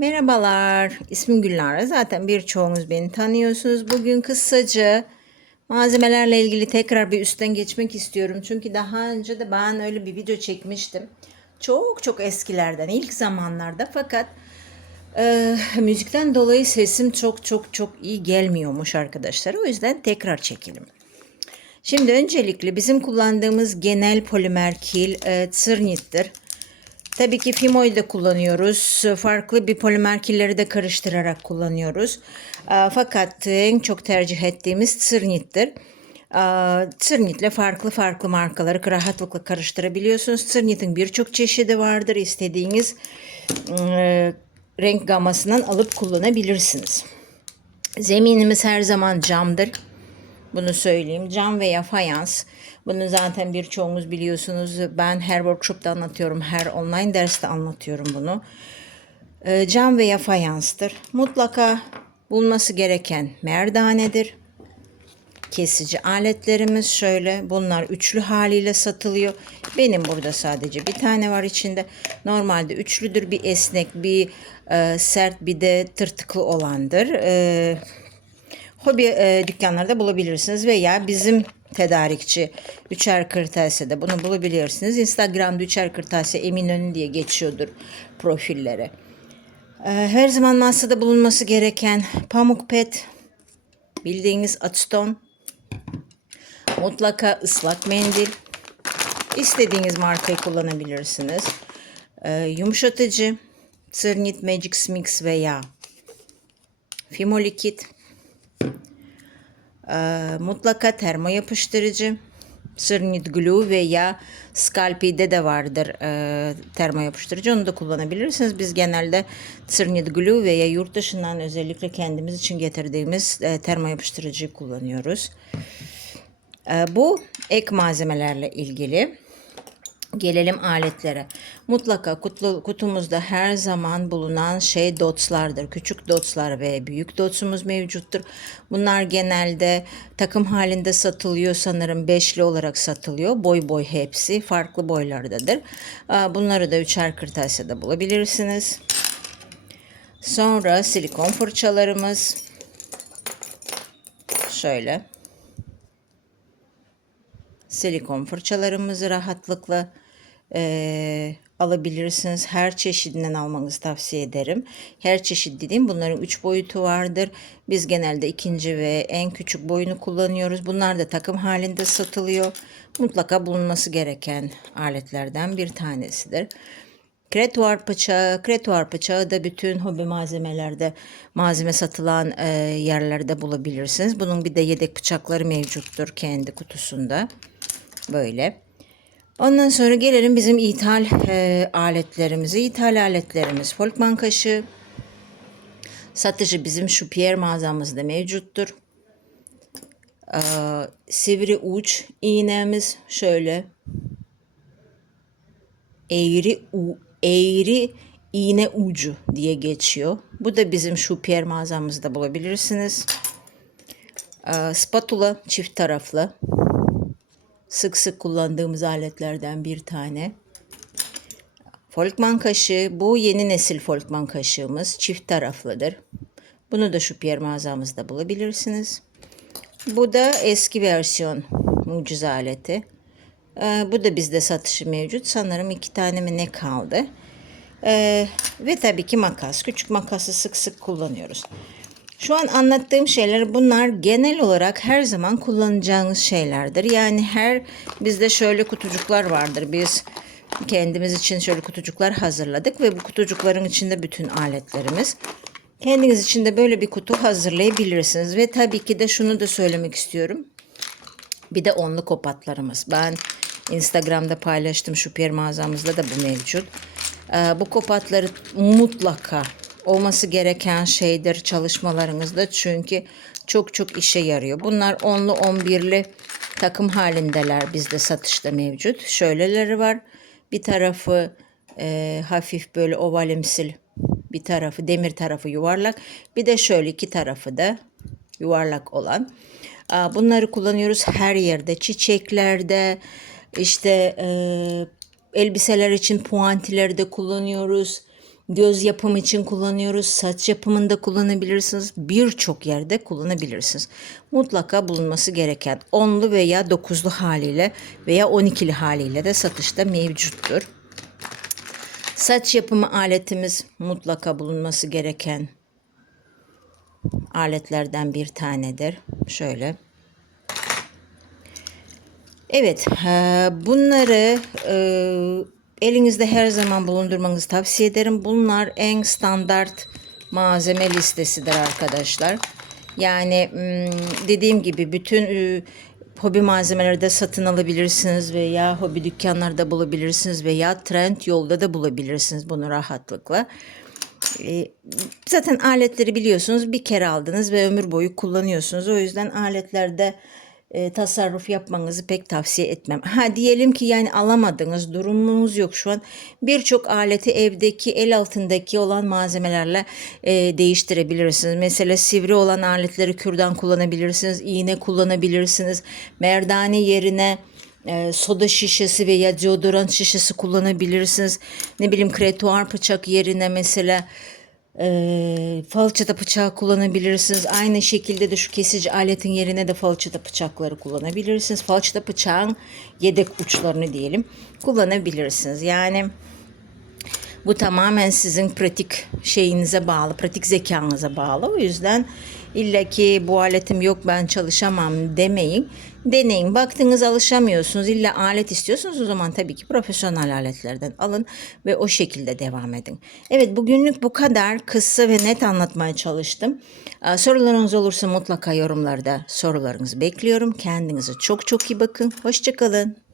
Merhabalar, ismim Gülnara. Zaten birçoğunuz beni tanıyorsunuz. Bugün kısaca malzemelerle ilgili tekrar bir üstten geçmek istiyorum. Çünkü daha önce de ben öyle bir video çekmiştim. Çok çok eskilerden, ilk zamanlarda fakat e, müzikten dolayı sesim çok çok çok iyi gelmiyormuş arkadaşlar. O yüzden tekrar çekelim. Şimdi öncelikle bizim kullandığımız genel polimer kil e, Tsirnit'tir. Tabii ki Fimo'yu da kullanıyoruz. Farklı bir polimer killeri de karıştırarak kullanıyoruz. Fakat en çok tercih ettiğimiz Tsirnit'tir. Tsirnit'le farklı farklı markaları rahatlıkla karıştırabiliyorsunuz. Tsirnit'in birçok çeşidi vardır. İstediğiniz e, renk gamasından alıp kullanabilirsiniz. Zeminimiz her zaman camdır. Bunu söyleyeyim. Cam veya fayans. Bunu zaten birçoğunuz biliyorsunuz. Ben her workshopta anlatıyorum. Her online derste anlatıyorum bunu. Ee, Cam veya fayanstır. Mutlaka bulması gereken merdanedir. Kesici aletlerimiz şöyle. Bunlar üçlü haliyle satılıyor. Benim burada sadece bir tane var içinde. Normalde üçlüdür. Bir esnek, bir e, sert, bir de tırtıklı olandır. E, hobi e, dükkanlarda bulabilirsiniz veya bizim tedarikçi Üçer Kırtasiye'de bunu bulabilirsiniz. Instagram'da Üçer Kırtasiye Eminönü diye geçiyordur profilleri. E, her zaman masada bulunması gereken pamuk pet, bildiğiniz atston, mutlaka ıslak mendil, istediğiniz markayı kullanabilirsiniz. E, yumuşatıcı, Sırnit Magic Mix veya Fimo Likit, ee, mutlaka termo yapıştırıcı. Sırnit Glue veya Scalpi'de de vardır e, termo yapıştırıcı. Onu da kullanabilirsiniz. Biz genelde Sırnit Glue veya yurt dışından özellikle kendimiz için getirdiğimiz e, termo yapıştırıcıyı kullanıyoruz. E, bu ek malzemelerle ilgili. Gelelim aletlere. Mutlaka kutlu, kutumuzda her zaman bulunan şey dotslardır. Küçük dotslar ve büyük dotsumuz mevcuttur. Bunlar genelde takım halinde satılıyor. Sanırım beşli olarak satılıyor. Boy boy hepsi farklı boylardadır. Bunları da üçer kırtasiyede bulabilirsiniz. Sonra silikon fırçalarımız. Şöyle silikon fırçalarımızı rahatlıkla e, alabilirsiniz. Her çeşidinden almanızı tavsiye ederim. Her çeşit dediğim bunların 3 boyutu vardır. Biz genelde ikinci ve en küçük boyunu kullanıyoruz. Bunlar da takım halinde satılıyor. Mutlaka bulunması gereken aletlerden bir tanesidir. Kretuar bıçağı, kretuar bıçağı da bütün hobi malzemelerde, malzeme satılan e, yerlerde bulabilirsiniz. Bunun bir de yedek bıçakları mevcuttur kendi kutusunda. Böyle. Ondan sonra gelelim bizim ithal e, aletlerimize. İthal aletlerimiz Folkman kaşığı. Satıcı bizim şu Pierre mağazamızda mevcuttur. Ee, sivri uç iğnemiz şöyle eğri u, eğri iğne ucu diye geçiyor. Bu da bizim şu Pierre mağazamızda bulabilirsiniz. Ee, spatula çift taraflı sık sık kullandığımız aletlerden bir tane. Folkman kaşığı bu yeni nesil Folkman kaşığımız çift taraflıdır. Bunu da şu Pierre mağazamızda bulabilirsiniz. Bu da eski versiyon mucize aleti. Ee, bu da bizde satışı mevcut. Sanırım iki tane mi ne kaldı. Ee, ve tabii ki makas. Küçük makası sık sık kullanıyoruz. Şu an anlattığım şeyler bunlar genel olarak her zaman kullanacağınız şeylerdir. Yani her bizde şöyle kutucuklar vardır. Biz kendimiz için şöyle kutucuklar hazırladık ve bu kutucukların içinde bütün aletlerimiz. Kendiniz için de böyle bir kutu hazırlayabilirsiniz ve tabii ki de şunu da söylemek istiyorum. Bir de onlu kopatlarımız. Ben Instagram'da paylaştım şu piyer mağazamızda da bu mevcut. Ee, bu kopatları mutlaka olması gereken şeydir çalışmalarımızda çünkü çok çok işe yarıyor. Bunlar onlu 11'li takım halindeler bizde satışta mevcut. Şöyleleri var. Bir tarafı e, hafif böyle ovalimsil bir tarafı demir tarafı yuvarlak. Bir de şöyle iki tarafı da yuvarlak olan. Bunları kullanıyoruz her yerde. Çiçeklerde işte e, elbiseler için puantileri de kullanıyoruz Göz yapımı için kullanıyoruz. Saç yapımında kullanabilirsiniz. Birçok yerde kullanabilirsiniz. Mutlaka bulunması gereken onlu veya dokuzlu haliyle veya 12'li haliyle de satışta mevcuttur. Saç yapımı aletimiz mutlaka bulunması gereken aletlerden bir tanedir. Şöyle. Evet, bunları elinizde her zaman bulundurmanızı tavsiye ederim. Bunlar en standart malzeme listesidir arkadaşlar. Yani mm, dediğim gibi bütün e, hobi malzemeleri de satın alabilirsiniz veya hobi dükkanlarda bulabilirsiniz veya trend yolda da bulabilirsiniz bunu rahatlıkla. E, zaten aletleri biliyorsunuz bir kere aldınız ve ömür boyu kullanıyorsunuz. O yüzden aletlerde e, tasarruf yapmanızı pek tavsiye etmem. Ha diyelim ki yani alamadınız, durumunuz yok şu an. Birçok aleti evdeki el altındaki olan malzemelerle e, değiştirebilirsiniz. Mesela sivri olan aletleri kürdan kullanabilirsiniz, iğne kullanabilirsiniz. Merdane yerine e, soda şişesi veya deodorant şişesi kullanabilirsiniz. Ne bileyim kretuar bıçak yerine mesela e, falçata bıçağı kullanabilirsiniz. Aynı şekilde de şu kesici aletin yerine de falçata bıçakları kullanabilirsiniz. Falçata bıçağın yedek uçlarını diyelim kullanabilirsiniz. Yani bu tamamen sizin pratik şeyinize bağlı, pratik zekanıza bağlı. O yüzden illa ki bu aletim yok ben çalışamam demeyin. Deneyin. Baktınız alışamıyorsunuz. illa alet istiyorsunuz. O zaman tabii ki profesyonel aletlerden alın ve o şekilde devam edin. Evet bugünlük bu kadar kısa ve net anlatmaya çalıştım. Ee, Sorularınız olursa mutlaka yorumlarda sorularınızı bekliyorum. Kendinize çok çok iyi bakın. Hoşçakalın.